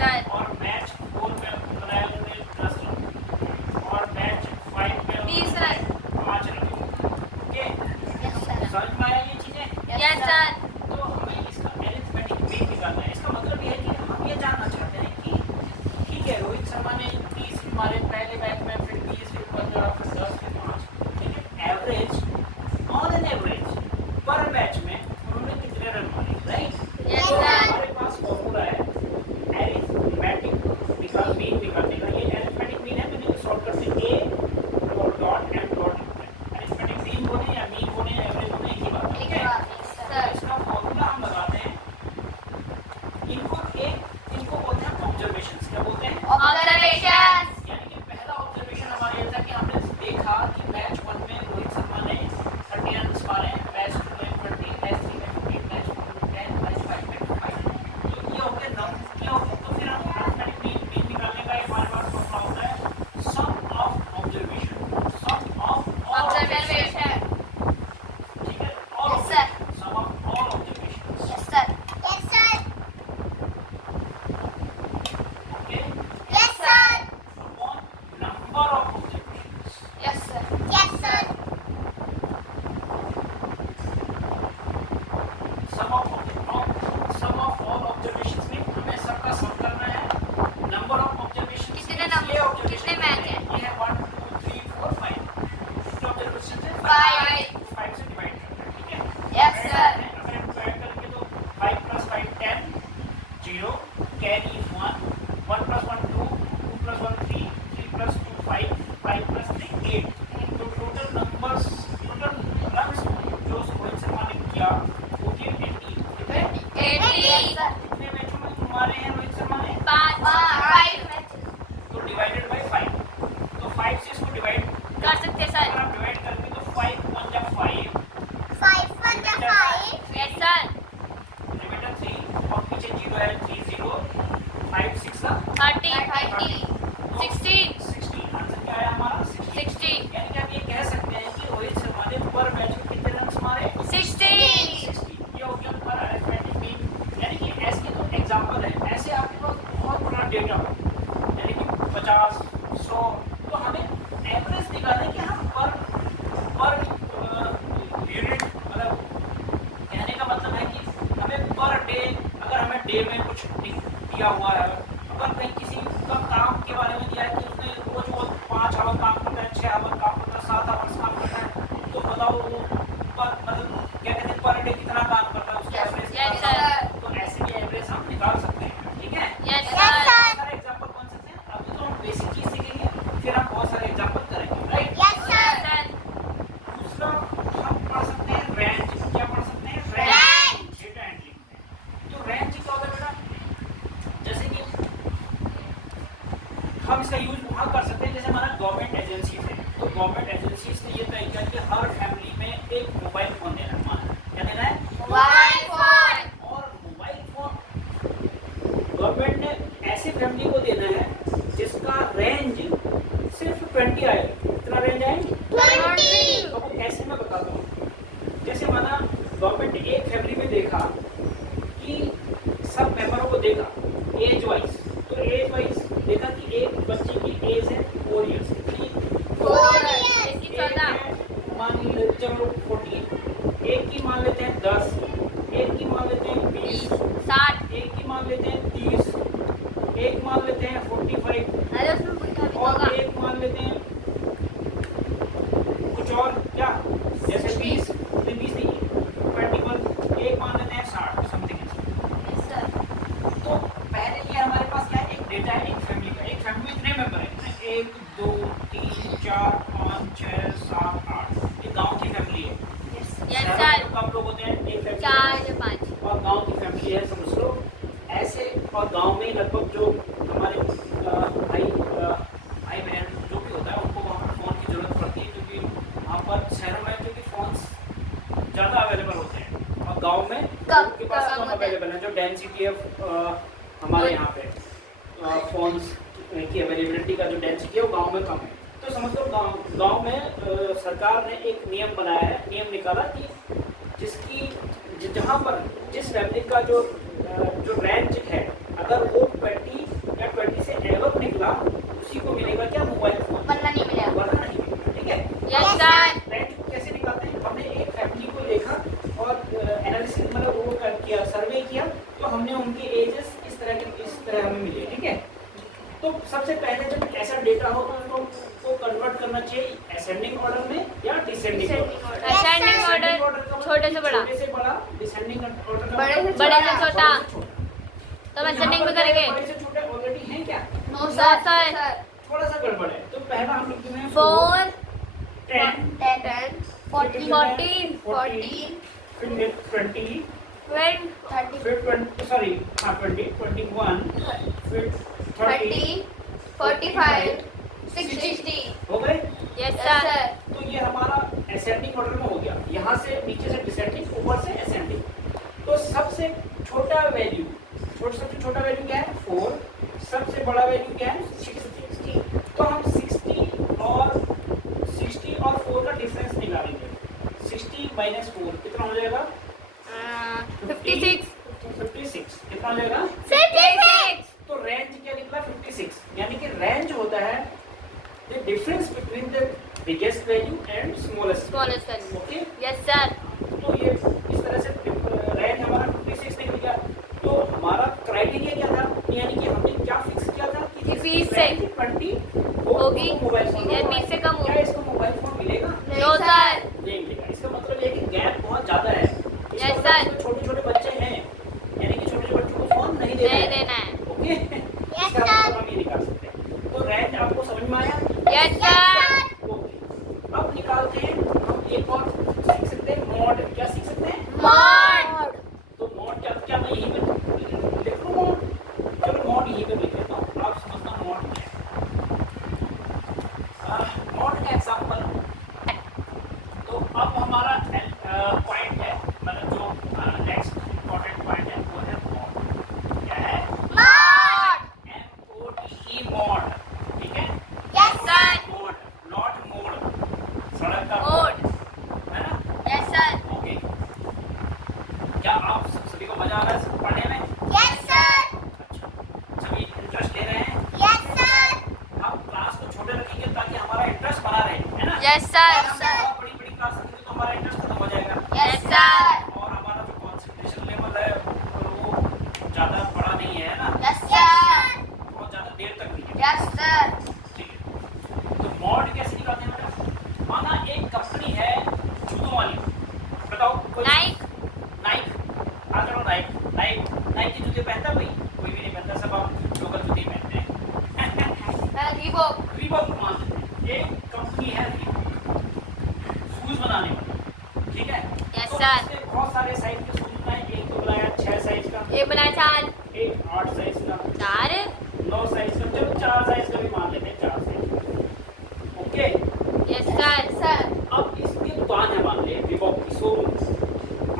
Sir. और match 4 में बनाया उन्होंने 10 रन और मैच 5 में 20 रन। 5 रन। ओके, समझ में आया ये चीजें? Yes sir. तो हमें इसका एरिथमेटिक मीन निकालना है। इसका मतलब ये है कि हम ये जानना चाहते हैं कि ठीक है, रोहित शर्मा ने 30 मारे पहले मैच में, फिर 20, फिर 15, फिर 10, फिर 5, लेकिन एवरेज, ऑन एन एवरेज पर मैच में उन्होंने कितने रन मारे, राइट? यस तो सर। हमारे पास फॉर्मूला है एरिथमेटिक मीन निकालने का। ये एरिथमेटिक मीन है, मैंने सॉल्व करते ए डॉट एम डॉट लिखते हैं। एरिथमेटिक मीन बोले या मीन बोले या एवरेज बोले, एक ही बात है, ठीक है? सर। इसका फॉर्मूला हम लगाते हैं। इनको बोलते हैं ऑब्जर्वेशंस। क्या बोलते हैं? ऑब्जर्वेशन। यानी कि पहला ऑब्जर्वेशन हमारा ये था कि हमने देखा कि मैच 1 में रोहित शर्मा ने 30 रन मारे, मैच 2 में 20, मैच 3 में 15, मैच 4 में 10, मैच 5 में 5। तो ये हो गया नंबर, ये हो गया। तो फिर हम एरिथमेटिक मीन निकालने का हमारे पास फॉर्मूला होता है sum of observation, sum of observation. ठीक है? All Yes, sir. Sum of all observations. Yes sir. Okay, yes sir. upon number of observations. Yes sir. Sum of all observations में हमें सबका सम करना है। नंबर ऑफ ऑब्जर्वेशंस कितने number, कितने match हैं? ये है 1 2 3 4 5। कितने ऑब्जर्वेशंस हैं? 5। 5 से डिवाइड करना है, ठीक है? Yes sir. अगर हम डिवाइड करेंगे तो 5 + 5 10, 0 कैरी 1, 1 + 1 2, 2 + 1 3, 3 + 2 5, 5 + 3 8। तो टोटल रन्स जो रोहित शर्मा ने किया वो थे 80। कितने? 80। कितने मैचों में मारे हैं रोहित शर्मा ने? 5। तो डिवाइडेड बाय 5। तो 5 से इसको डिवाइड कर सकते अगर सर। आप डिवाइड करेंगे तो 5 × 1 = 5, यस सर। रिमाइंडर 3 और पीछे 0 है 3 0, 5 6 30 16 16। आंसर क्या है हमारा? 16। 16। यानी कि आप ये कह सकते हैं कि रोहित शर्मा ने पर मैच में कितने रन मारे? 16। 60। ये हो गया हमारा अरिथमेटिक मीन। यानी कि ऐसे तो एग्जांपल है, ऐसे आपके पास बहुत बड़ा डेटा हो, यानी कि 50 100। तो हमें एवरेज निकालना है कि हम पर यूनिट, मतलब कहने का मतलब है कि हमें पर डे, अगर हमें डे में कुछ दिया हुआ है, अगर कहीं किसी का काम के बारे में दिया है कि उसने रोज वो 5 आवर काम करता है, 6 आवर काम करता है, 7 आवर्स काम करता है, तो बताओ वो मतलब क्या कहते हैं पर डे कितना काम करता है, उसका एवरेज यस सर। तो ऐसे भी एवरेज हम निकाल सकते हैं, ठीक है? यस बहुत सर। सारे एग्जांपल बन सकते हैं। अभी तो हम बेसिक चीज सीखेंगे, फिर हम बहुत सारे एग्जांपल करेंगे, राइट? Yes sir. दूसरा हम पढ़ सकते हैं रेंज। क्या पढ़ सकते हैं? रेंज। डेटा एंट्री में। तो रेंज क्या होता है बेटा? जैसे कि हम इसका यूज वहाँ कर सकते हैं, जैसे हमारा गवर्नमेंट एजेंसीज है, तो गवर्नमेंट एजेंसीज ने ये तय किया कि हर फैमिली में एक मोबाइल फोन देना है। हमारा क्या देना है? Mobile phone. और मोबाइल फोन गवर्नमेंट ने ऐसी फैमिली को देना है जिसका रेंज सिर्फ 20 आए। कितना रेंज आए? 20। तो वो कैसे, मैं बताता हूँ। जैसे माना गवर्नमेंट ने एक फैमिली में देखा कि सब मेंबरों को देखा एज वाइज, तो एज वाइज देखा कि एक बच्चे की एज है 4 इयर्स। कितनी? 4 इयर्स। एक है, मान लीजिए चलो 14, एक की मान लेते हैं 10, एक की मान लेते हैं 20, 60। एक की मान लेते हैं 30, एक मान लेते हैं 45, अरे उसमें पुट्ठा भी और होगा। एक मान लेते हैं कुछ और, क्या जैसे 20 नहीं 21, एक मान लेते हैं 60 समथिंग। Yes sir. तो पहले ये हमारे पास क्या है? एक डेटा है एक फैमिली का। एक फैमिली में कितने मेंबर हैं? 1 2 3 4 5 6 7 8। ये गांव की फैमिली है। यस शहरों में सर। तो कम लोग होते हैं, एक फैमिली 4 या 5। और गांव की फैमिली है, समझ लो ऐसे। और गांव में लगभग जो हमारे भाई बहन जो भी होता है, उनको वहाँ पर फ़ोन की ज़रूरत पड़ती है, क्योंकि वहाँ पर शहरों में क्योंकि फ़ोन्स ज़्यादा अवेलेबल होते हैं और गांव में उनके पास कम अवेलेबल है। जो डेंसिटी है हमारे यहाँ पे फ़ोन्स की अवेलेबिलिटी का जो डेंसिटी है वो गांव में कम है। तो समझ लो गांव में सरकार ने एक नियम बनाया है, नियम निकाला कि जिसकी जहाँ पर जिस फैमिली का जो रेंज है, अगर वो 20 उसी को मिलेगा क्या, मोबाइल फोन, वरना नहीं मिलेगा। वरना नहीं मिलेगा। ठीक है, यस सर। रेंज को कैसे निकालते हैं, हमने एक फैमिली को देखा और एनालिसिस मतलब वो किया, सर्वे किया, तो हमने उनके एजेस इस तरह हमें मिले। ठीक है, तो सबसे पहले जब ऐसा डेटा हो तो कन्वर्ट करना चाहिए असेंडिंग ऑर्डर में या डिसेंडिंग ऑर्डर। असेंडिंग ऑर्डर छोटे से बड़ा, डिसेंडिंग ऑर्डर बड़े से छोटा। तो असेंडिंग में करेंगे। बड़े से छोटे ऑलरेडी हैं क्या, नो सर। थोड़ा सा गड़बड़ है। तो पहला हम लिखते हैं 4 10 10 14 फिर 20 30 फिर 20 सॉरी हाँ 20 21 फिर 30 45 60 हो गए। Yes sir. तो ये हमारा असेंडिंग ऑर्डर में हो गया, यहाँ से नीचे से डिसेंडिंग, ऊपर से असेंडिंग। तो सबसे छोटा वैल्यू, सबसे छोटा वैल्यू क्या है 4, सबसे बड़ा वैल्यू क्या है 60। तो हम 60 और 4 का डिफरेंस निकालेंगे। 60 माइनस 4 कितना हो जाएगा, 56 कितना हो जाएगा। 56। तो रेंज क्या निकला 56, यानी कि रेंज होता है the difference between the biggest value and smallest value. Okay, yes sir. तो ये इस तरह से रेंज हमारा 56 निकल गया। तो हमारा क्राइटेरिया क्या था, यानी कि हमने क्या फिक्स किया था कि 20 से 20 होगी, मोबाइल फोन, या 20 से कम होगी। क्या इसको मोबाइल फोन मिलेगा, नो सर। नहीं मिलेगा। इसका मतलब है कि गैप बहुत ज्यादा है। Yes sir. छोटे छोटे बच्चे हैं, यानी कि छोटे छोटे बच्चों को फोन नहीं देना है। ओके, इसका मतलब हम ये निकाल सकते हैं। तो रेंज आपको समझ में आया। Yes sir. ओके, अब निकालते हैं हम एक और सीख सकते हैं मॉड। क्या सीख सकते हैं, मॉड। तो मॉड क्या मैं यहीं पे लिख लूँ मॉड, चलो मॉड यहीं पे लिख लेता हूँ, आप समझना मॉड क्या है। मॉड का एग्जांपल, तो अब हमारा पॉइंट है, मतलब जो नेक्स्ट इंपॉर्टेंट पॉइंट है वो है मॉड। क्या है, MODE मॉड। ठीक है, yes sir. Mode, not mode, सड़क का मोड, है ना। Yes sir. ओके, क्या आप सभी को मजा आ रहा है पढ़ने में, यस सर। अच्छा सभी इंटरेस्ट ले रहे हैं। Yes sir. हम क्लास को छोटे रखेंगे ताकि हमारा इंटरेस्ट बना रहे, है ना। Yes sir. बहुत बड़ी बड़ी क्लास रखेंगे तो हमारा इंटरेस्ट खत्म हो जाएगा, यस सर। और हमारा जो कॉन्सेंट्रेशन लेवल है वो ज़्यादा बड़ा नहीं है ना, यस सर। बहुत ज़्यादा देर तक नहीं है। Yes sir. ठीक है, तो मॉड कैसे निकालते हैं बेटा, माना एक कंपनी है जूतों वाली, बताओ कोई। नाइक। हाँ चलो नाइक के जूते पहनता कोई भी नहीं पहनता, सब हम लोकल जूते ही पहनते हैं। रीबॉक मानते हैं, एक कंपनी है शूज बनाने वाली। ठीक है, Yes, तो sir. इसने बहुत सारे साइज के शूज बनाए, एक तो बनाया 6 साइज का, ये बनाया 4 एक 8 साइज का, 4 9 साइज का, चलो 4 साइज का भी मान लेते हैं, 4 साइज। Okay, yes sir. अब इसकी दुकान है, मान ले रीबॉक की शोरूम।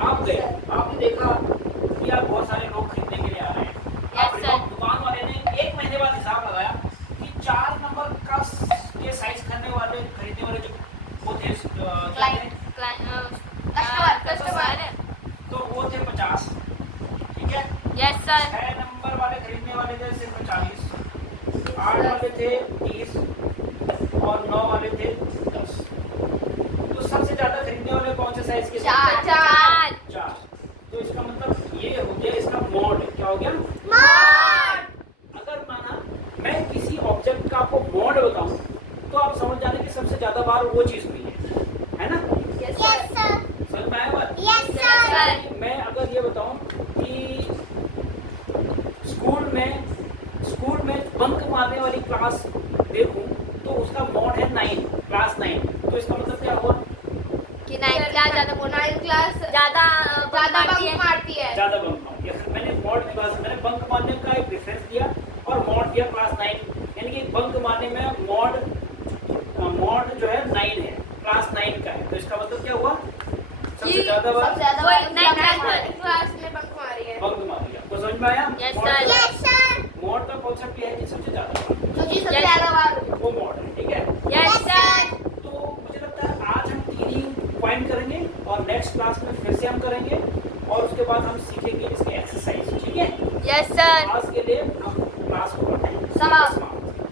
आप गए, आपने देखा कि यार बहुत सारे लोग खरीदने के लिए आ रहे हैं। Yes, अब sir. दुकान वाले ने 1 महीने बाद हिसाब लगाया कि 4 नंबर का ये साइज खरीदने वाले जो वो थे कस्टमर। तो वो थे 50। ठीक है, यस सर। 6 नंबर वाले खरीदने वाले थे सिर्फ 40, 8 वाले थे 30 और 9 वाले थे 10। तो सबसे ज्यादा खरीदने वाले कौन से साइज के? 4। 4। तो इसका मतलब ये हो गया इसका मॉड। क्या हो गया? मॉड। अगर माना मैं किसी ऑब्जेक्ट का आपको मॉड बताऊं तो आप समझ जाने की सबसे ज्यादा बार वो चीज हुई है ना। Yes sir. समझ में आया बात? Yes sir. मैं अगर ये बताऊं कि स्कूल में बंक मारने वाली क्लास देखूं तो उसका मॉड है 9, क्लास 9। तो इसका मतलब क्या हुआ कि 9 क्लास ज्यादा बंक मारती है। ज्यादा बंक मारती है। मैंने मॉड की बात, मैंने बंक मारने का एक डिफरेंस दिया और मॉड दिया क्लास 9, यानी कि बंक मारने में मॉड जो है 9 है, क्लास 9 का है। तो इसका मतलब क्या हुआ? सबसे ज्यादा बार क्लास में बंक मारी है। बंक मारी है। तो समझ में आया? Yes sir. मॉड का कॉन्सेप्ट ये है कि सबसे ज्यादा बार, जो चीज सबसे ज्यादा बार वो मॉड है। ठीक है, यस सर। तो मुझे लगता है आज हम 3 ही पॉइंट करेंगे और नेक्स्ट क्लास में फिर से हम करेंगे और उसके बाद हम सीखेंगे इसके एक्सरसाइज। ठीक है, यस सर। आज के लिए